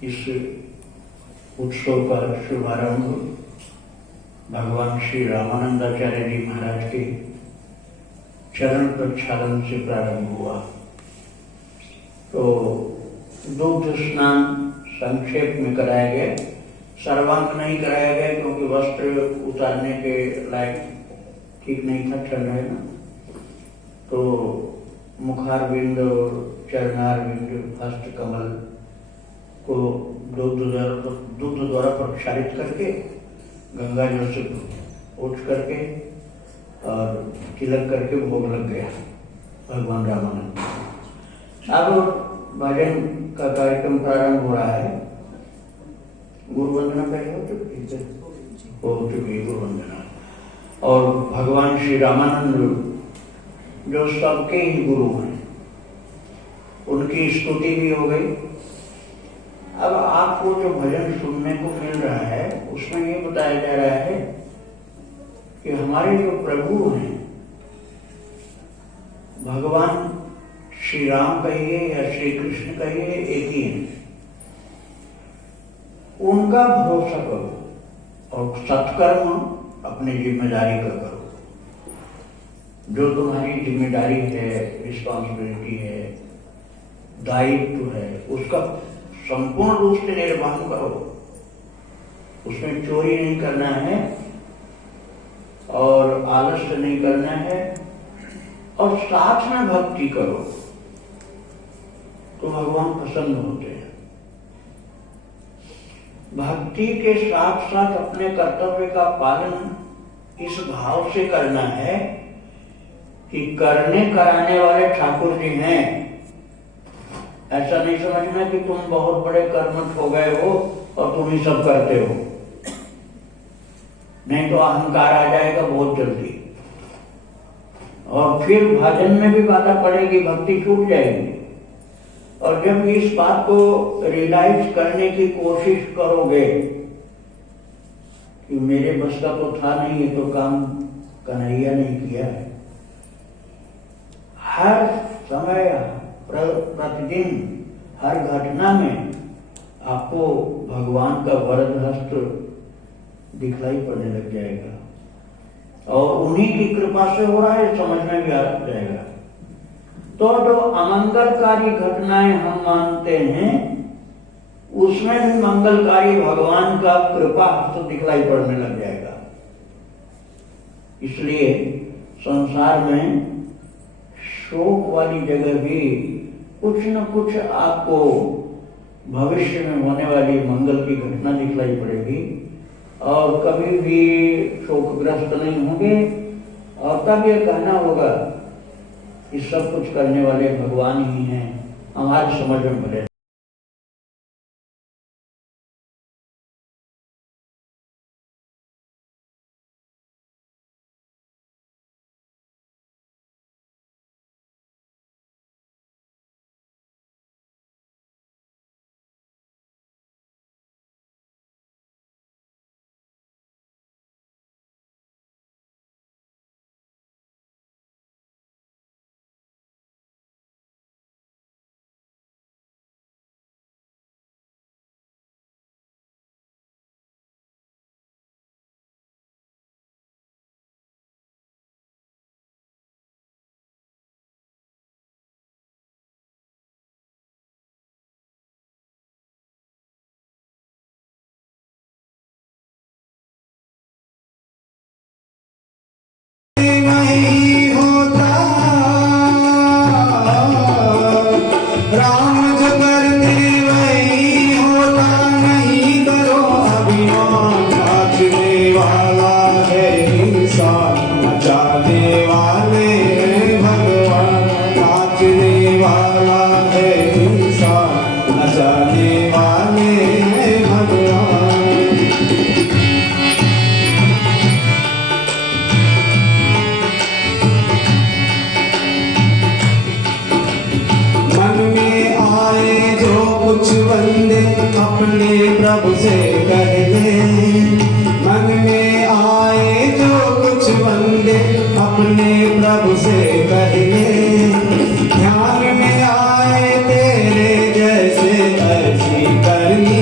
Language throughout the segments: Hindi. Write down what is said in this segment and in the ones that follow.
इस उत्सव का शुभारंभ भगवान श्री रामानंदाचार्य जी महाराज के चरण प्रक्षालन से प्रारंभ हुआ। तो दुग्ध स्नान संक्षेप में कराया गया, सर्वांग नहीं कराया गया क्योंकि वस्त्र उतारने के लायक ठीक नहीं था, ठंड है ना। तो मुखारविंद और चरणारविंद हस्त कमल को दुग्ध द्वारा प्रक्षालित करके गंगा जल से उठ करके और तिलक करके भोग लग गया भगवान रामानंद। अब भजन का कार्यक्रम प्रारंभ हो रहा है। गुरु वंदना पहले हो चुकी है गुरु वंदना। और भगवान श्री रामानंद जो सबके ही गुरु हैं, उनकी स्तुति भी हो गई। अब आपको जो भजन सुनने को मिल रहा है उसमें ये बताया जा रहा है कि हमारे जो प्रभु हैं, भगवान श्री राम कहिए या श्री कृष्ण कहिए, एक ही है। उनका भरोसा करो और सत्कर्म अपनी जिम्मेदारी का करो। जो तुम्हारी जिम्मेदारी है, रिस्पॉन्सिबिलिटी है, दायित्व है, उसका संपूर्ण रूप से निर्वहन करो। उसमें चोरी नहीं करना है और आलस्य नहीं करना है और साथ में भक्ति करो तो भगवान प्रसन्न होते हैं। भक्ति के साथ साथ अपने कर्तव्य का पालन इस भाव से करना है कि करने कराने वाले ठाकुर जी हैं। ऐसा नहीं समझना कि तुम बहुत बड़े कर्मठ हो गए हो और तुम ही सब करते हो, नहीं तो अहंकार आ जाएगा बहुत जल्दी और फिर भजन में भी बाधा पड़ेगी, भक्ति छूट जाएगी। और जब इस बात को रियलाइज करने की कोशिश करोगे कि मेरे बस का तो था नहीं, ये तो काम कन्हैया ने किया है, हर समय प्रतिदिन हर घटना में आपको भगवान का वरद हस्त दिखलाई पड़ने लग जाएगा और उन्हीं की कृपा से हो रहा है, समझ में भी आ जाएगा। तो जो अमंगलकारी घटनाएं हम मानते हैं उसमें भी मंगलकारी भगवान का कृपा हस्त दिखलाई पड़ने लग जाएगा। इसलिए संसार में शोक वाली जगह भी कुछ न कुछ आपको भविष्य में होने वाली मंगल की घटना दिखलाई पड़ेगी और कभी भी शोकग्रस्त नहीं होंगे। और तब यह कहना होगा कि सब कुछ करने वाले भगवान ही हैं, हमारी समझ में भले। प्रभु से कह ले, मन में आए जो कुछ बंदे अपने प्रभु से कह ले। ध्यान में आए तेरे जैसे ऐसी करनी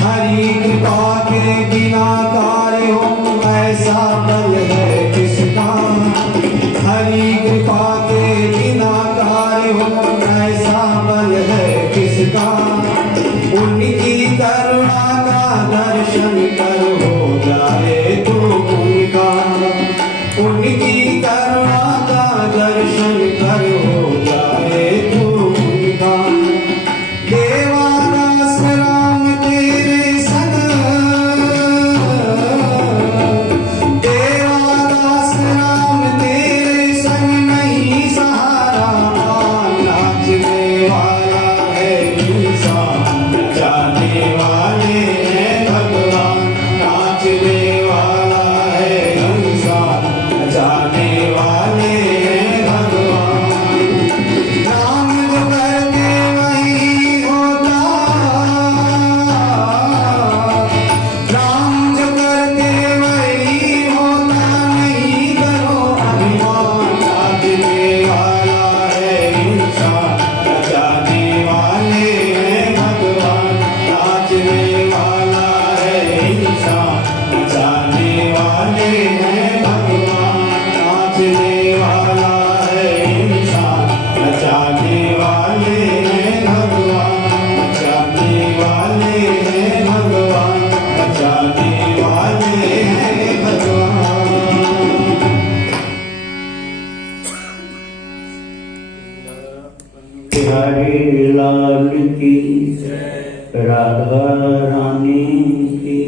हरि कृपा के बिना कार्य हो ऐसा बल है किसका। हरि कृपा के बिना कार्य हो ऐसा बल है किसका। उनकी करुणा का दर्शन कर हो जाए तो उनका। उनकी करुणा का दर्शन कर हो जाए तो उनका। देवादास राम तेरे संग। देवादास राम तेरे संग नहीं सहारा। नाचने वाला है इंसान जाने वाले हैं भगवान। नाचने वाला है इंसान जाने वाले हैं भगवान। राम जो करते वही होता। राम जो करते वही होता। नहीं करो अभिमान। नाचने वाला है इंसान जाने वाले हैं भगवान। नाचने वाला है इंसान जाने वाले हैं भगवान। नाचने वाला है इंसान जाने वाले हैं भगवान। जाने वाले हैं भगवान। जाने वाले हैं भगवान। हरे लाल की राधा रानी की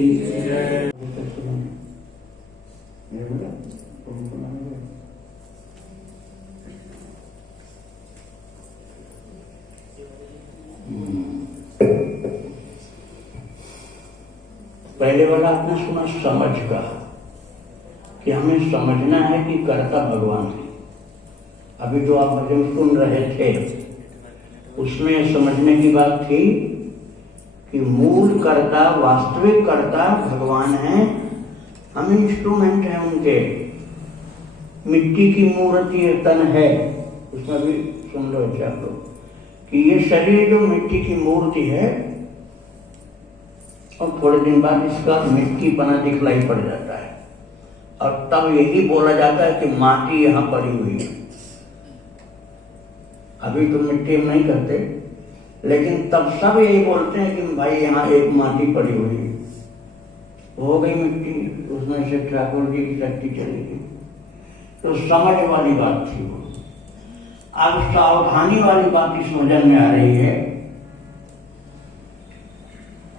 पहले वाला आपने सुना समझ का, कि हमें समझना है कि कर्ता भगवान है। अभी जो आप भजन सुन रहे थे उसमें समझने की बात थी कि मूल कर्ता, वास्तविक कर्ता भगवान है। हम इंस्ट्रूमेंट हैं उनके। मिट्टी की मूर्ति तन है, उसमें भी सुन लो अच्छा लोग कि ये शरीर जो मिट्टी की मूर्ति है और थोड़े दिन बाद इसका मिट्टी बना दिखलाई पड़ जाता है और तब यही बोला जाता है कि माटी यहाँ पड़ी हुई है। अभी तो मिट्टी में नहीं करते, लेकिन तब सब यही बोलते हैं कि भाई यहाँ एक माटी पड़ी हुई है, हो गई मिट्टी, उसमें से ठाकुर जी की शक्ति चलेगी। तो समझ वाली बात थी वो। अब सावधानी वाली बात इस वजह में आ रही है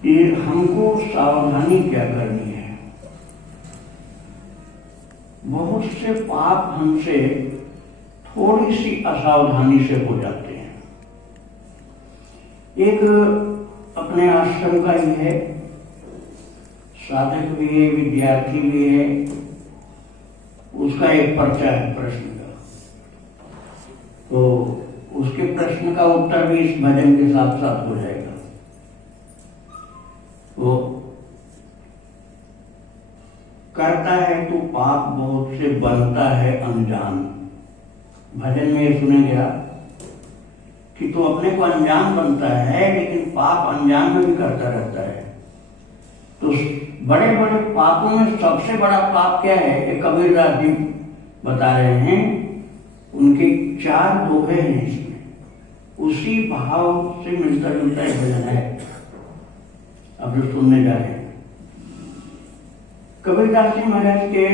कि हमको सावधानी क्या करनी है। बहुत से पाप हमसे थोड़ी सी असावधानी से हो जाते हैं। एक अपने आश्रम का ही है, साधक भी है, विद्यार्थी भी है, उसका एक पर्चा है प्रश्न का, तो उसके प्रश्न का उत्तर भी इस भजन के साथ साथ हो जाएगा। वो करता है तो पाप बहुत से बनता है अनजान। भजन में ये सुनेंगे आप कि तो अपने को अनजान बनता है, लेकिन पाप अनजान में भी करता रहता है। तो बड़े बड़े पापों में सबसे बड़ा पाप क्या है, ये कबीरदास जी बता रहे हैं। उनके 4 दोहे हैं इसमें, उसी भाव से मिलता जुलता एक भजन है अब जो सुनने जा रहे हैं। कबीरदास जी महाराज के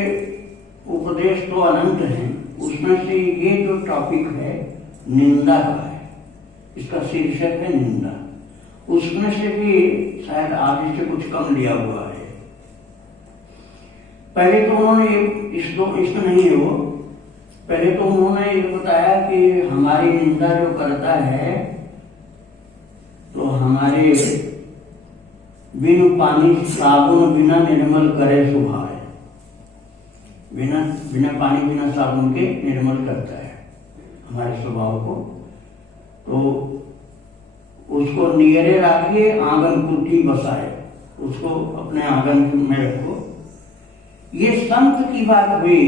उपदेश तो अनंत हैं, उसमें से ये जो टॉपिक है निंदा का है, इसका शीर्षक है निंदा। उसमें से भी शायद आगे से कुछ कम लिया हुआ है। पहले तो उन्होंने इसमें नहीं है वो, पहले तो उन्होंने ये बताया कि हमारी निंदा जो करता है तो हमारे बिन पानी साबुन बिना निर्मल करे स्वभाव है। बिना पानी बिना साबुन के निर्मल करता है हमारे स्वभाव को। तो उसको नियरे रखिए, आंगन कुटी बसाए, उसको अपने आंगन में रखो। ये संत की बात हुई।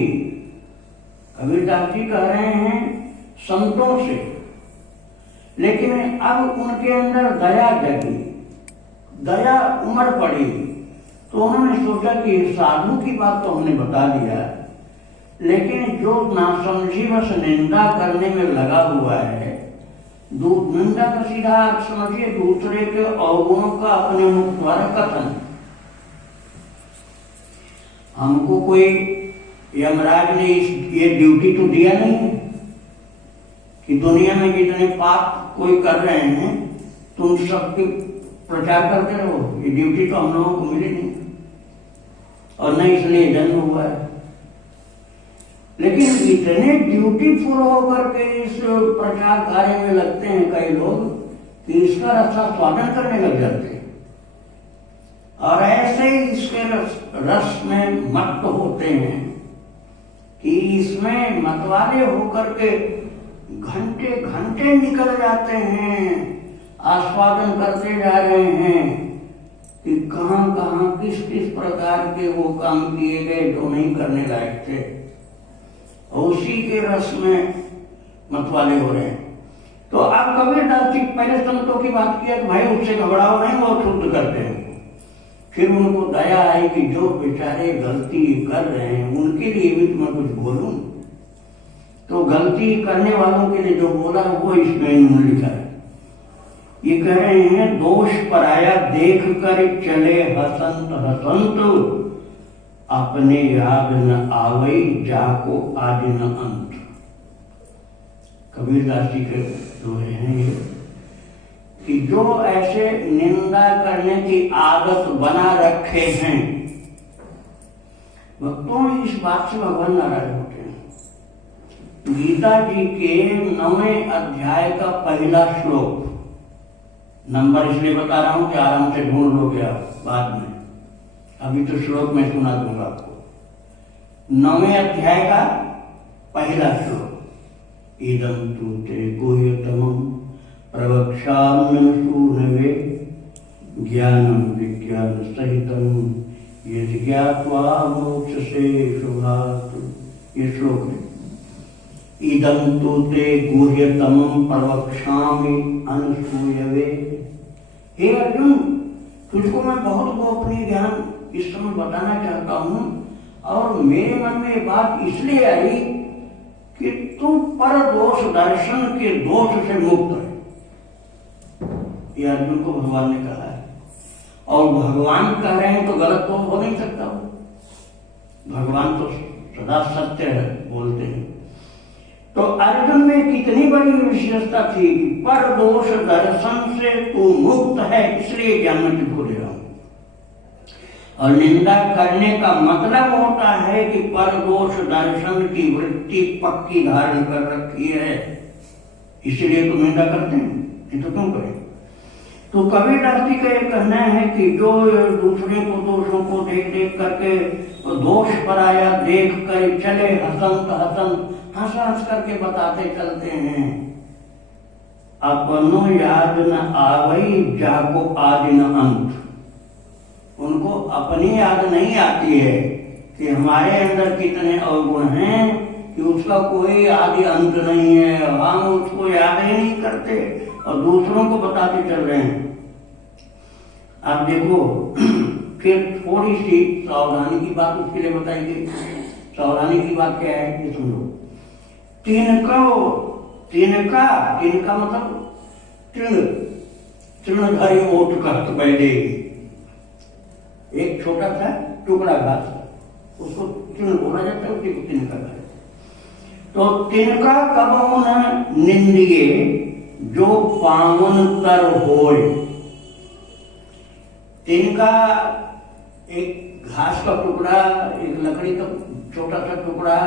कबीरदास जी कह रहे हैं संतों से, लेकिन अब उनके अंदर दया जगी। दया उमड़ पड़ी। तो उन्होंने सोचा कि साधु की बात तो हमने बता दिया, लेकिन जो नासमझी बस निंदा करने में लगा हुआ है, निंदा का सीधा आप समझिए दूसरे के अवगुणों का अपने मुख द्वारा कथन। हमको कोई यमराज ने ये ड्यूटी तो दिया नहीं है कि दुनिया में जितने पाप कोई कर रहे हैं तुम सबके प्रचार करते रहो। ये ड्यूटी तो हम लोगों को मिली नहीं और न इसलिए जन्म हुआ है। लेकिन इतने ड्यूटीफुल होकर के इस प्रचार कार्य में लगते हैं कई लोग कि इसका रसास्वादन करने लग जाते हैं और ऐसे इसके रस में मत्त होते हैं कि इसमें मतवाले होकर के घंटे घंटे निकल जाते हैं, आस्वादन करते जा रहे हैं कि कहां कहां किस किस प्रकार के वो काम किए गए जो नहीं करने लायक थे, और उसी के रस में मतवाले हो रहे हैं। तो आप कबीरदास जी पहले संतों की बात किया तो भाई उससे घबराओ नहीं, वो शुद्ध करते हैं। फिर उनको दया आई कि जो बेचारे गलती कर रहे हैं उनके लिए भी मैं कुछ बोलूं। तो गलती करने वालों के लिए जो बोला वो इसमें इन्होंने लिखा है। ये कह रहे हैं दोष पराया देख कर चले हसंत हसंत, अपने याद न आवई जाको आदि न अंत। कबीरदास जी के दोहे हैं ये कि जो ऐसे निंदा करने की आदत बना रखे हैं, भक्तों इस बात से भगवान नाराज होते हैं। गीता जी के 9वें अध्याय का पहला श्लोक, नंबर इसलिए बता रहा हूं कि आराम से ढूंढ लोगे आप बाद में, अभी तो श्लोक में सुना दूंगा आपको। 9वें अध्याय का पहला श्लोक, इदं तु ते गुह्यतमं प्रवक्ष्याम्यनुसूनवे ज्ञानं विज्ञान सहितं यदि ज्ञात्वा मोक्षसे शुभात्। ये श्लोक है। इदं तु ते गुह्यतमं प्रवक्ष्यामि अनुसूयवे। हे अर्जुन, तुझको मैं बहुत गोपनीय ज्ञान इस समय बताना चाहता हूं, और मेरे मन में ये बात इसलिए आई कि तू पर दोष दर्शन के दोष से मुक्त है। ये अर्जुन को भगवान ने कहा है, और भगवान कह रहे हैं तो गलत तो हो नहीं सकता। भगवान तो सदा सत्य है, बोलते हैं। तो अर्जुन में कितनी बड़ी विशेषता थी कि पर दोष दर्शन से तू मुक्त है, इसलिए ज्ञान में तुझको दे रहा हूं। और निंदा करने का मतलब होता है कि पर दोष दर्शन की वृत्ति पक्की धारण कर रखी है, इसलिए तो निंदा करते हैं, ये तो क्यों करें। तो कबीरदास जी का यह कहना है कि जो दूसरे को दोषों को देख देख करके दोष पराया देख कर चले हसंत हसंत, हंस हंस करके बताते चलते हैं, अपनो याद न आवई जाको आदि न अंत। उनको अपनी याद नहीं आती है कि हमारे अंदर कितने अवगुण हैं कि उसका कोई आदि अंत नहीं है, हम उसको याद ही नहीं करते और दूसरों को बताते चल रहे हैं। आप देखो, फिर थोड़ी सी सावधानी की बात उसके लिए बताई गई। सावधानी की बात क्या है ये सुनो। तिनका मतलब तृणधारी ओट का पहले एक छोटा सा टुकड़ा घास, उसको तृण बोला जाता है, उसी को तिनका कहते हैं। तो तिनका कबहु न निंदिए जो पावन तर होय। तिनका एक घास का टुकड़ा, एक लकड़ी का छोटा सा टुकड़ा,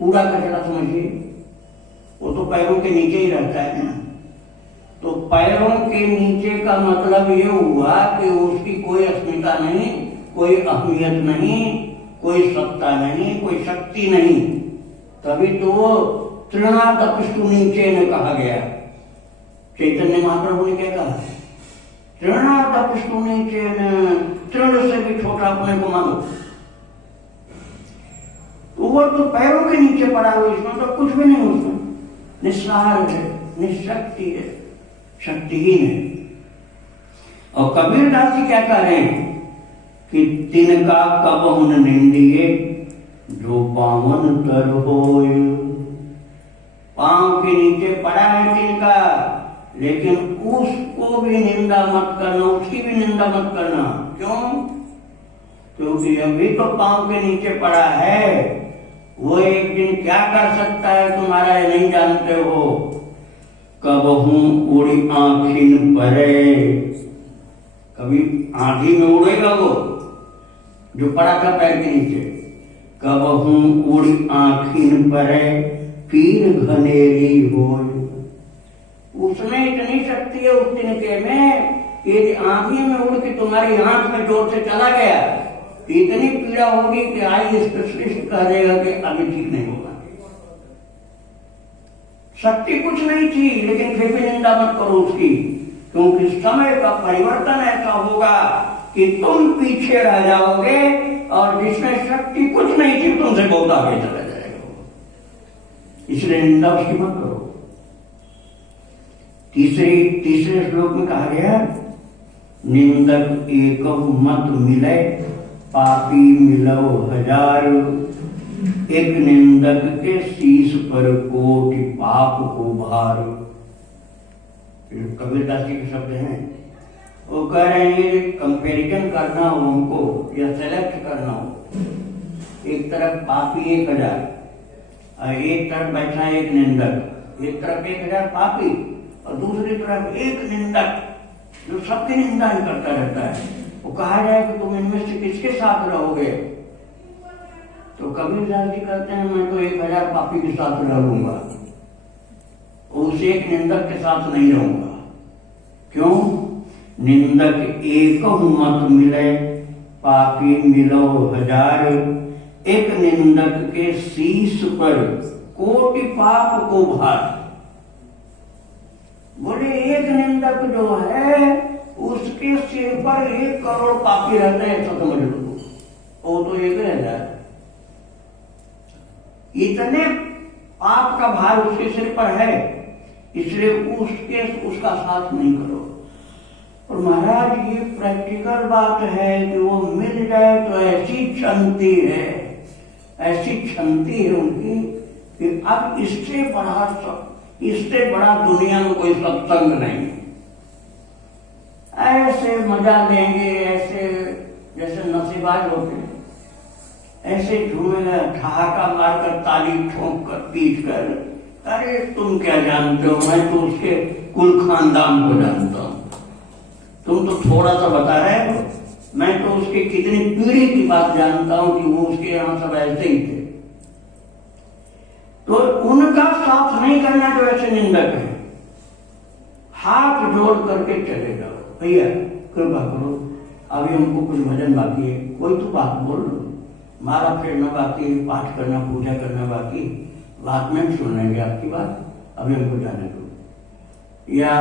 कूड़ा कचरा समझिए, वो तो पैरों के नीचे ही रहता है ना। तो पैरों के नीचे का मतलब ये हुआ कि उसकी कोई अस्मिता नहीं, कोई अहमियत नहीं, कोई सत्ता नहीं, कोई शक्ति नहीं। तभी तो वो तृणादपिष्टु नीचे ने कहा गया। चैतन्य महाप्रभु ने क्या कहा? तृणादपिष्टु नीचे ने, तृण से भी छोटा अपने को मानो। तो वो तो पैरों के नीचे पड़ा हुआ, इसमें तो कुछ भी नहीं, उसमें निस्सहार है, निशक्ति है, शक्तिहीन है। और कबीर दास जी क्या कह रहे हैं कि तिनका कबहुन निंदिए जो पावन तर होय। पांव के नीचे पड़ा है तिनका, लेकिन उसको भी निंदा मत करना, उसकी भी निंदा मत करना। क्यों? क्योंकि अभी तो पांव के नीचे पड़ा है, वो एक दिन क्या कर सकता है तुम्हारा ये नहीं जानते हो। कबहू उड़ी आँखिन परे, कभी आंधी में उड़ेगा वो जो पड़ा था पैर के नीचे। कबहू उड़ी आँखिन परे पीर घनेरी होय। उसमें इतनी शक्ति है उस तिनके में कि यदि आंधी में उड़ के तुम्हारी आंख में जोर से चला गया, इतनी पीड़ा होगी कि आई स्पेशलिस्ट कह देगा कि अभी ठीक नहीं होगा। शक्ति कुछ नहीं थी, लेकिन फिर भी निंदा मत करो उसकी, क्योंकि समय का परिवर्तन ऐसा होगा कि तुम पीछे रह जाओगे और जिसमें शक्ति कुछ नहीं थी तुमसे बहुत आगे चला जाएगा। इसलिए निंदा उसकी मत करो। तीसरे श्लोक में कहा गया, निंदक एक मत मिले पापी मिलो हजार। एक निंदक के शीश पर कोटि पाप को भार। कबीरदास जी के शब्द हैं। वो कह रहे हैं कंपैरिजन करना हो हमको या सेलेक्ट करना हो, एक तरफ पापी 1000 और एक तरफ बैठा एक निंदक। एक तरफ 1000 पापी और दूसरी तरफ एक निंदक जो सबकी निंदा ही करता रहता है। वो कहा जाए कि तुम इनमें से किसके साथ रहोगे, तो कबीरदास जी कहते हैं मैं तो 1000 पापी के साथ रह लूंगा, उस एक निंदक के साथ नहीं रहूंगा। क्यों? निंदक एक मत मिले पापी मिलो हजार। एक निंदक के शीश पर कोटि पाप को भार। बोले एक निंदक जो है उसके सिर पर 1 करोड़ पापी रहते हैं, ऐसा समझ लो। वो तो 1000। इतने पाप का भार उसके सिर पर है, इसलिए उसका साथ नहीं करो। और महाराज ये प्रैक्टिकल बात है कि वो मिल जाए तो ऐसी क्षमती है, ऐसी क्षमती है उनकी कि अब इससे बड़ा दुनिया में कोई सत्संग नहीं। ऐसे मजा लेंगे, ऐसे जैसे नशेबाज होते हैं, ऐसे झूमेगा, ठहाका मारकर, ताली ठोंक कर, पीट कर। अरे तुम क्या जानते हो, मैं तो उसके कुल खानदान को जानता हूं, तुम तो थोड़ा सा बता रहे हो। मैं तो उसके कितनी पीढ़ी की बात जानता हूं कि वो उसके यहां सब ऐसे ही थे। तो उनका साथ नहीं करना जो ऐसे निंदक है। हाथ जोड़ करके चले जाओ, भैया कृपा करो, अभी हमको कुछ भजन बाकी है, कोई तो बात बोल लो, मारा फेरना बाकी है, पाठ करना, पूजा करना बाकी, बात में सुन लेंगे आपकी बात, अभी हमको जाने दो। या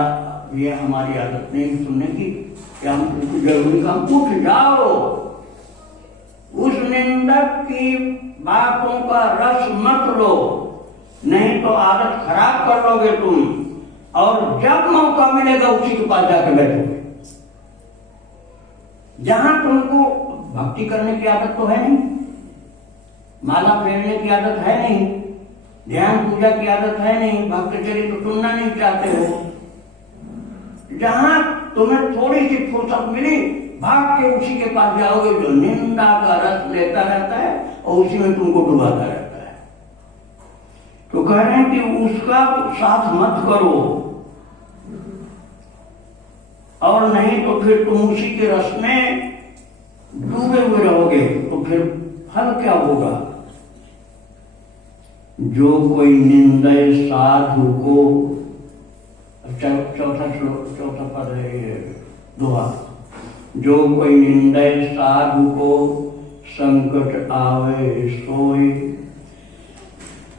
ये हमारी आदत नहीं सुनने की, या हम जरूरी काम, उठ जाओ। उस निंदक की बातों का रस मत लो, नहीं तो आदत खराब कर लोगे तुम, और जब मौका मिलेगा उसी के पास जाकर बैठोगे। जहां तुमको भक्ति करने की आदत तो है नहीं, माला फेरने की आदत है नहीं, ध्यान पूजा की आदत है नहीं, भक्त चरित्र तो सुनना नहीं चाहते हो, जहां तुम्हें थोड़ी सी फुर्सत मिली भाग के उसी के पास जाओगे जो निंदा का रस लेता रहता है और उसी में तुमको डुबाता रहता है। तो कह रहे हैं कि उसका साथ मत करो, और नहीं तो फिर तुम उसी के रस में डूबे हुए रहोगे, तो फिर फल क्या होगा। जो कोई निंदे साधु को, चौथा पद है ये दोहा, जो कोई निंदे साधु को संकट आवे सोए।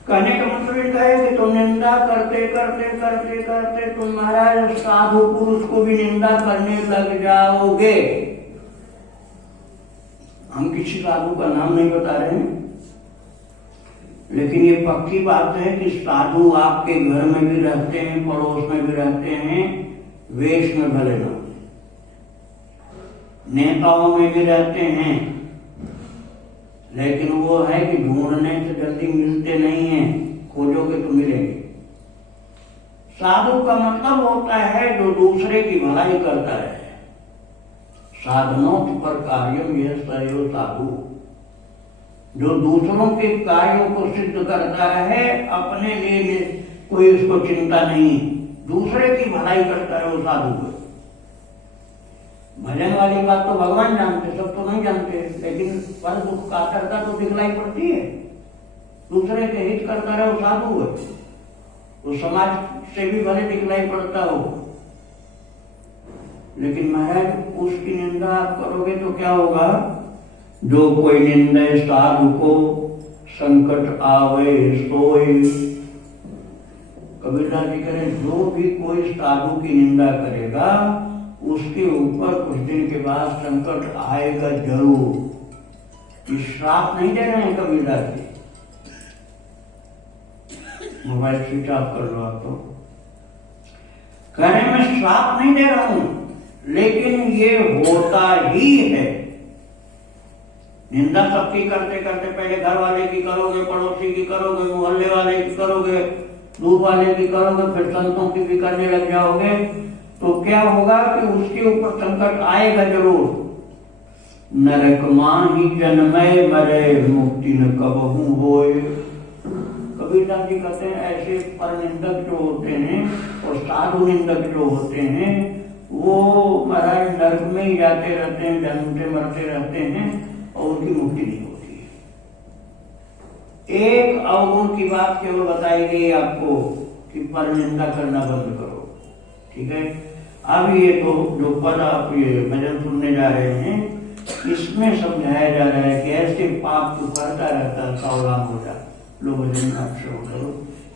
कहने का मतलब इनका है कि तुम निंदा करते करते करते करते तुम महाराज साधु पुरुष को भी निंदा करने लग जाओगे। हम किसी साधु का नाम नहीं बता रहे हैं, लेकिन ये पक्की बात है कि साधु आपके घर में भी रहते हैं, पड़ोस में भी रहते हैं, वेश में भले ना, नेताओं में भी रहते हैं, लेकिन वो है कि ढूंढने से जल्दी मिलते नहीं हैं, खोजोगे तो मिलेंगे। साधु का मतलब होता है जो दूसरे की भलाई करता है। साधनों पर कार्यम यह सहयोग साधु, जो दूसरों के कार्यों को सिद्ध करता है, अपने लिए कोई उसको चिंता नहीं, दूसरे की भलाई करता है, वो साधु है। भजन वाली बात तो भगवान जानते, सब तो नहीं जानते, लेकिन पर दुख कातरता तो दिखलाई पड़ती है। दूसरे के हित करता रहे, वो साधु है। वो समाज से भी भले दिखलाई पड़ता हो, लेकिन महाराज उसकी निंदा आप करोगे तो क्या होगा? जो कोई निंदे साधु को, संकट आवे सोए। कबीरदास जी कह रहे, जो भी कोई साधु की निंदा करेगा उसके ऊपर कुछ दिन के बाद संकट आएगा जरूर। ये श्राप नहीं दे रहे हैं Kabirdas ji. Mobile switch off कर लो आप तो। कह रहे मैं श्राप नहीं दे रहा हूं, लेकिन ये होता ही है। निंदा सबकी करते करते पहले घर वाले की करोगे, पड़ोसी की करोगे, मोहल्ले वाले की करोगे, दूर वाले की करोगे, फिर संतों की भी करने लग जाओगे, तो क्या होगा कि उसके ऊपर संकट आएगा जरूर। नरक माही जन्मे मरे, मुक्ति न कबहू होए। कबीरदास जी कहते हैं ऐसे पर निंदक जो होते हैं और साधु निंदक जो होते हैं, वो महाराज नरक में ही जाते रहते हैं, जन्मते मरते रहते हैं और उनकी मुक्ति नहीं होती है। एक अवगुण की बात केवल बताई गई आपको कि पर निंदा करना बंद करो, ठीक है। अब ये तो जो पद आप ये भजन सुनने जा रहे हैं, इसमें समझाया जा रहा है कि ऐसे पाप तो करता रहता, सावधान हो जा। लो भजन आप श्रवण करो।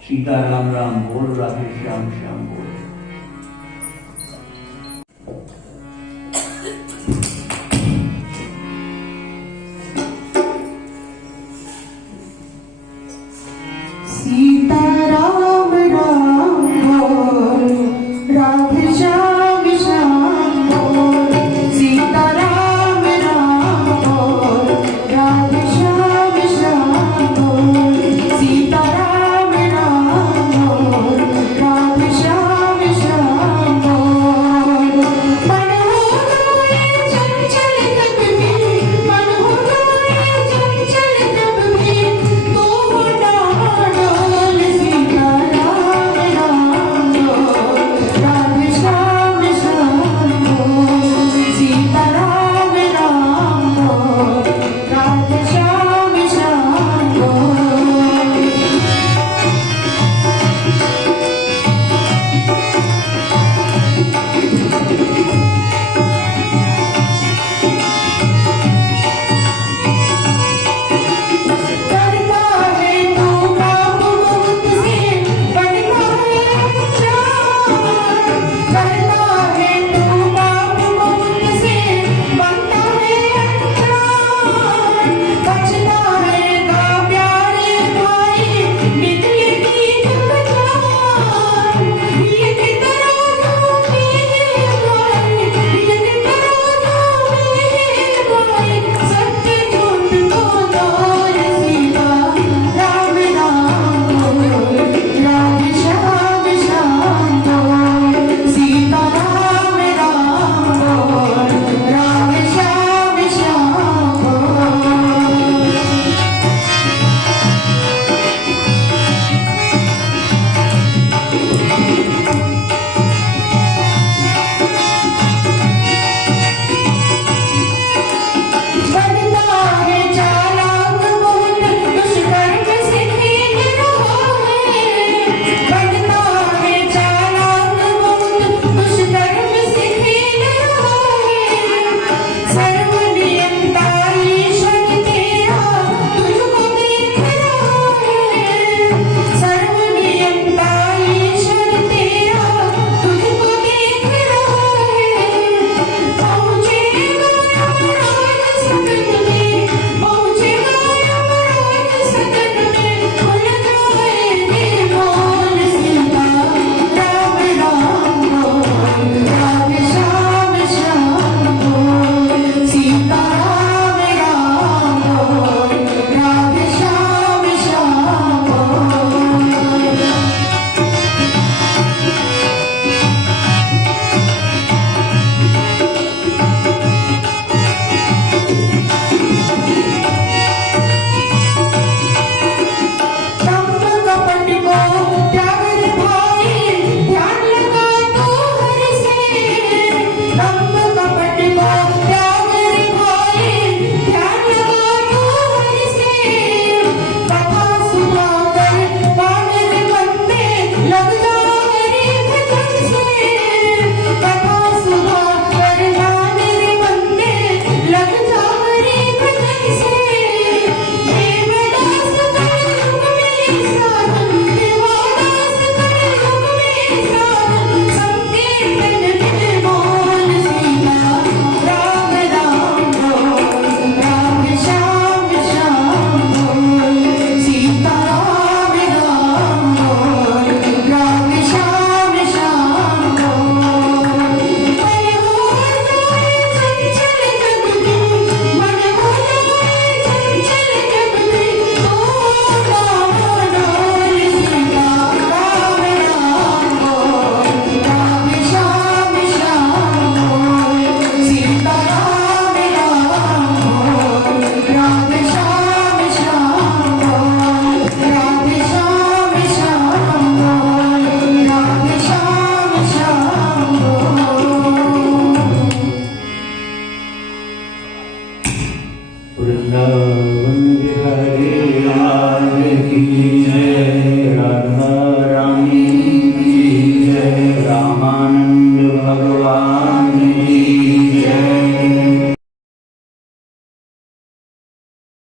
सीता राम राम बोल, राधे श्याम श्याम बोल। सीता राम राम बोल, राधे श्याम श्याम बोल। सीता राम राम बोल, राधे श्याम श्याम बोल। सीता राम राम बोल, राधे श्याम श्याम बोल। वृंदावन बिहारी लाल की जय, राधा रानी की जय, रामानंद भगवान की